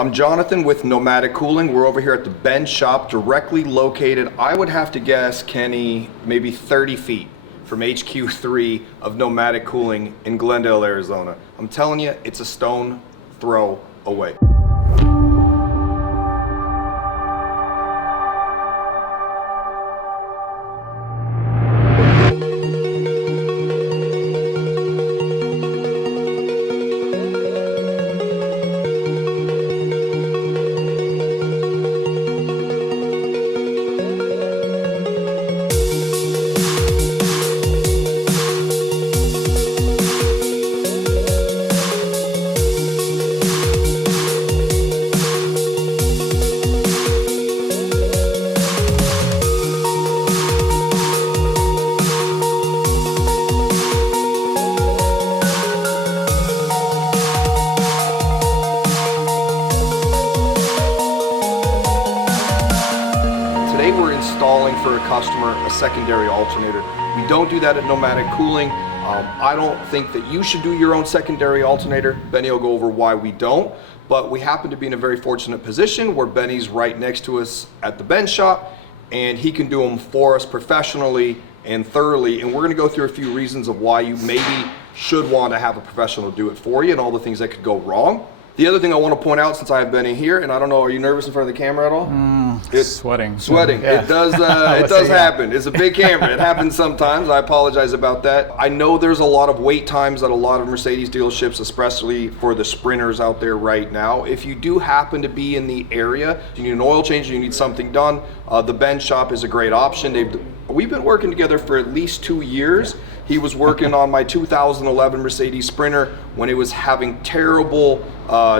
I'm Jonathan with Nomadic Cooling. We're over here at the Benz Shop, directly located, I would have to guess, Kenny, maybe 30 feet from HQ3 of Nomadic Cooling in Glendale, Arizona. I'm telling you, it's a stone throw away. We're installing for a customer a secondary alternator. We don't do that at Nomadic Cooling. I don't think that you should do your own secondary alternator. Benny will go over why we don't, but we happen to be in a very fortunate position where Benny's right next to us at the Benz Shop, and he can do them for us professionally and thoroughly. And we're going to go through a few reasons of why you maybe should want to have a professional do it for you and all the things that could go wrong. The other thing I want to point out, since I have Benny here, and I don't know, are you nervous in front of the camera at all? It's sweating. Yeah. It does happen. It's a big camera. It happens sometimes. I apologize about that. I know there's a lot of wait times at a lot of Mercedes dealerships, especially for the Sprinters out there right now. If you do happen to be in the area, you need an oil change, you need something done, the Benz Shop is a great option. We've been working together for at least 2 years. He was working on my 2011 Mercedes Sprinter when it was having terrible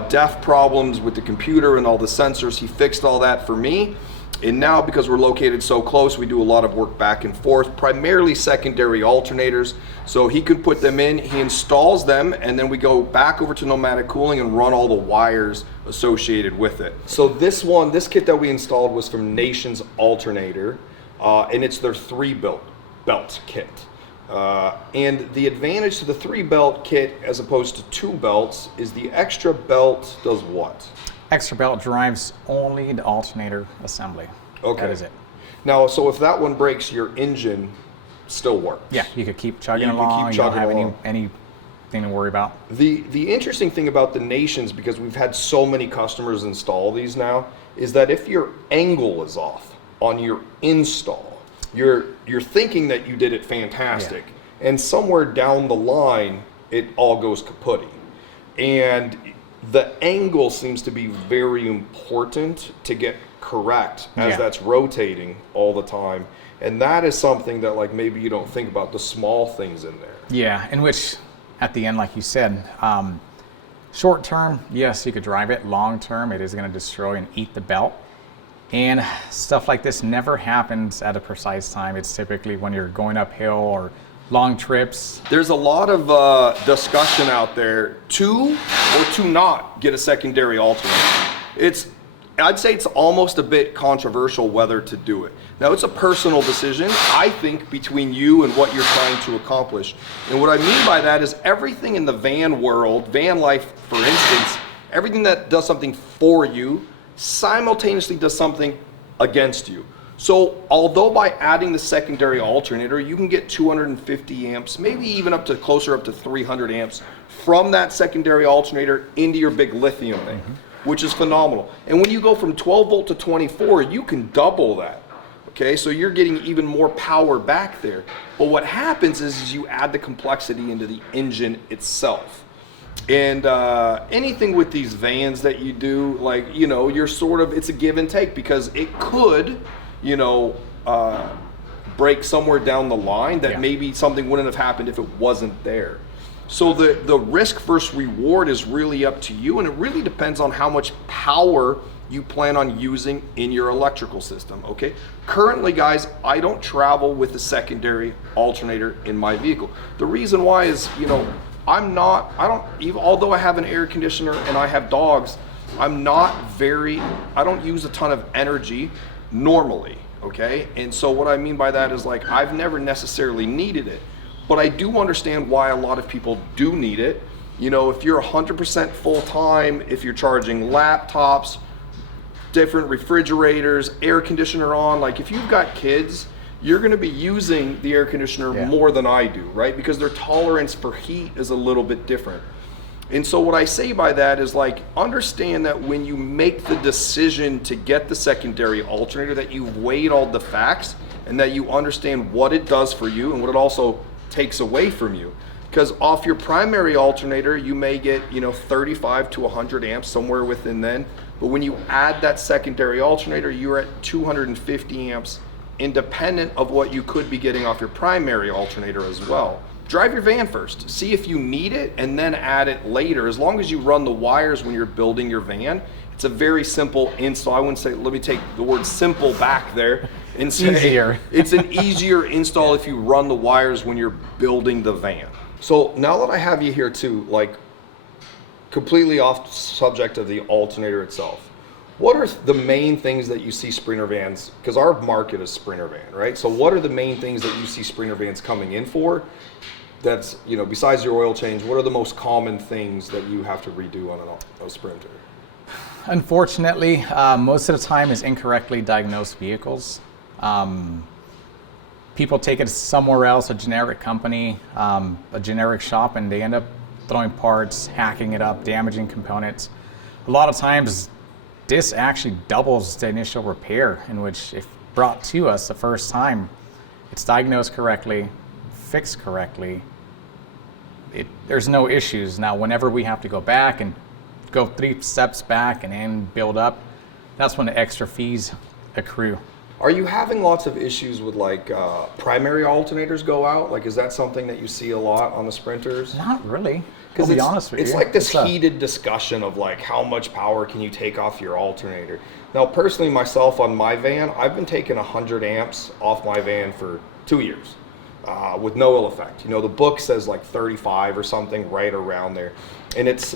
DEF problems with the computer and all the sensors. He fixed all that for me. And now, because we're located so close, we do a lot of work back and forth, primarily secondary alternators. So he can put them in, he installs them, and then we go back over to Nomadic Cooling and run all the wires associated with it. So this kit that we installed was from Nation's Alternator, and it's their 3-belt kit. And the advantage to the 3-belt kit as opposed to 2 belts is the extra belt does what? Extra belt drives only the alternator assembly. Okay. That is it. Now, so if that one breaks, your engine still works. Yeah, you could keep chugging along. You don't have anything to worry about. The interesting thing about the Nations, because we've had so many customers install these now, is that if your angle is off on your install, you're thinking that you did it fantastic, and somewhere down the line it all goes kaputty. And the angle seems to be very important to get correct as that's rotating all the time, and that is something that like maybe you don't think about, the small things in there. Yeah, in which at the end, like you said, short term, yes, you could drive it. Long term, it is going to destroy and eat the belt. And stuff like this never happens at a precise time. It's typically when you're going uphill or long trips. There's a lot of discussion out there to or to not get a secondary alternator. I'd say it's almost a bit controversial whether to do it. Now, it's a personal decision, I think, between you and what you're trying to accomplish. And what I mean by that is everything in the van world, Vanlife, for instance, everything that does something for you simultaneously does something against you. So although by adding the secondary alternator, you can get 250 amps, maybe even closer up to 300 amps from that secondary alternator into your big lithium thing, which is phenomenal. And when you go from 12 volt to 24, you can double that. Okay, so you're getting even more power back there. But what happens is you add the complexity into the engine itself. And anything with these vans that you do, like, you're it's a give and take, because it could, break somewhere down the line that maybe something wouldn't have happened if it wasn't there. So the risk versus reward is really up to you, and it really depends on how much power you plan on using in your electrical system, okay? Currently, guys, I don't travel with a secondary alternator in my vehicle. The reason why is, although I have an air conditioner and I have dogs, I don't use a ton of energy normally, okay? And so what I mean by that is, like, I've never necessarily needed it, but I do understand why a lot of people do need it. You know, if you're 100% full time, if you're charging laptops, different refrigerators, air conditioner on, like if you've got kids, you're going to be using the air conditioner more than I do, right? Because their tolerance for heat is a little bit different. And so what I say by that is, like, understand that when you make the decision to get the secondary alternator, that you've weighed all the facts and that you understand what it does for you and what it also takes away from you. Because off your primary alternator, you may get, you know, 35 to 100 amps, somewhere within then. But when you add that secondary alternator, you're at 250 amps, independent of what you could be getting off your primary alternator as well. Drive your van first, see if you need it, and then add it later. As long as you run the wires when you're building your van, it's a very simple install. I wouldn't say, let me take the word simple back there and say easier. It's an easier install if you run the wires when you're building the van. So now that I have you here too, like, completely off subject of the alternator itself, what are the main things that you see Sprinter vans, because our market is Sprinter van, right? So what are the main things that you see Sprinter vans coming in for? That's, you know, besides your oil change, what are the most common things that you have to redo on a Sprinter? Unfortunately, most of the time is incorrectly diagnosed vehicles. People take it somewhere else, a generic company, a generic shop, and they end up throwing parts, hacking it up, damaging components. A lot of times, this actually doubles the initial repair, in which, if brought to us the first time, it's diagnosed correctly, fixed correctly, there's no issues. Now, whenever we have to go back and go 3 steps back and then build up, that's when the extra fees accrue. Are you having lots of issues with, like, primary alternators go out? Like, is that something that you see a lot on the Sprinters? Not really, Because to be honest with you. It's like this heated discussion of, like, how much power can you take off your alternator? Now, personally, myself on my van, I've been taking 100 amps off my van for 2 years. With no ill effect. You know, the book says like 35 or something, right around there. And it's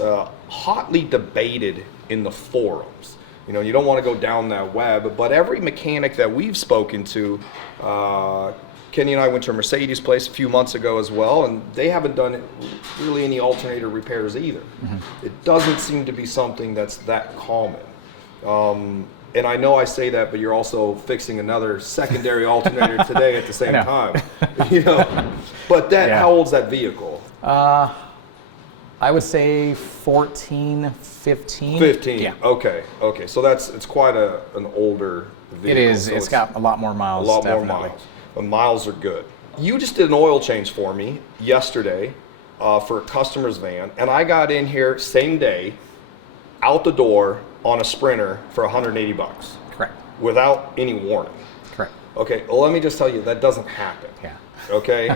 hotly debated in the forums. You know, you don't want to go down that web, but every mechanic that we've spoken to, Kenny and I went to a Mercedes place a few months ago as well, and they haven't done really any alternator repairs either. Mm-hmm. It doesn't seem to be something that's that common. And I know I say that, but you're also fixing another secondary alternator today at the same time. You know, but that, how old's that vehicle? I would say 14, 15. 15. Yeah. Okay. So it's quite an older vehicle. It is. So it's got a lot more miles. A lot definitely. more miles. The miles are good. You just did an oil change for me yesterday for a customer's van, and I got in here same day, out the door on a Sprinter for $180. Correct. Without any warning. Correct. Okay, well, let me just tell you, that doesn't happen. Yeah. Okay?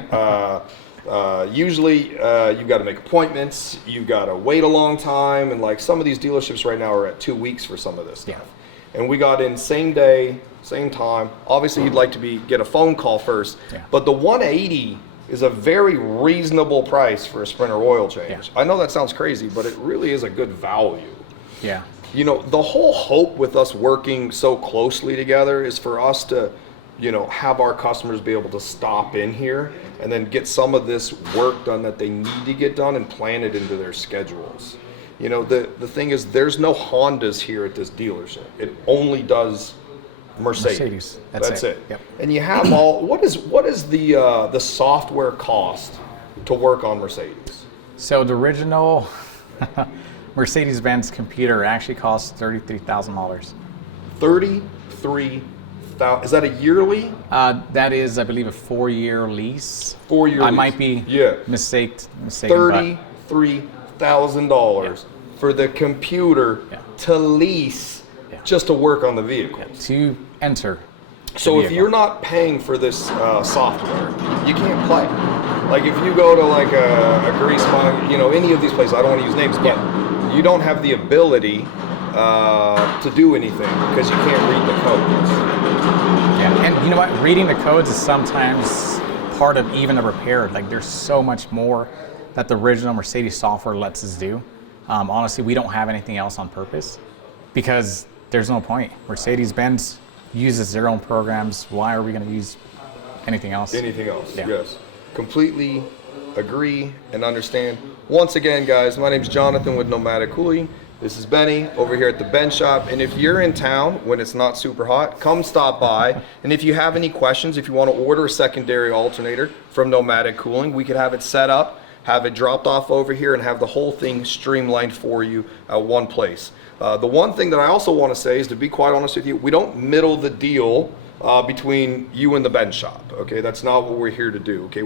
Usually, you've got to make appointments, you've got to wait a long time, and like some of these dealerships right now are at 2 weeks for some of this stuff. Yeah. And we got in same day, same time. Obviously, you'd like to get a phone call first, but the 180 is a very reasonable price for a Sprinter oil change. Yeah. I know that sounds crazy, but it really is a good value. Yeah. You know, the whole hope with us working so closely together is for us to, you know, have our customers be able to stop in here and then get some of this work done that they need to get done and plan it into their schedules. You know, the thing is, there's no Hondas here at this dealership. It only does Mercedes. That's it. Yep. And you have all, what is the software cost to work on Mercedes? So the original Mercedes Benz computer actually costs $33,000. $33,000. Is that a yearly? That is, I believe, a 4-year lease. 4-year lease. I might be mistaken. $33,000 for the computer to lease just to work on the vehicle. To enter. So if you're not paying for this software, you can't play. Like if you go to like a grease mug, you know, any of these places, I don't want to use names, but you don't have the ability to do anything because you can't read the codes. Yeah, and you know what? Reading the codes is sometimes part of even a repair. Like there's so much more that the original Mercedes software lets us do. Honestly, we don't have anything else on purpose because there's no point. Mercedes-Benz uses their own programs. Why are we going to use anything else? Anything else, yeah. Yes. Completely agree, and understand. Once again, guys, my name's Jonathan with Nomadic Cooling. This is Benny over here at the Benz Shop, and if you're in town when it's not super hot, come stop by. And if you have any questions, if you want to order a secondary alternator from Nomadic Cooling, we could have it set up, have it dropped off over here, and have the whole thing streamlined for you at one place. The one thing that I also want to say is, to be quite honest with you, we don't middle the deal between you and the Benz Shop. Okay, that's not what we're here to do. Okay,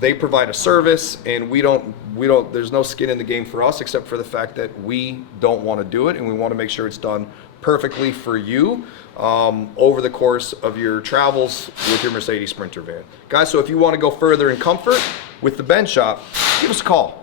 they provide a service, and we don't, there's no skin in the game for us, except for the fact that we don't want to do it, and we want to make sure it's done perfectly for you over the course of your travels with your Mercedes Sprinter van. Guys, so if you want to go further in comfort with the Benz Shop, give us a call.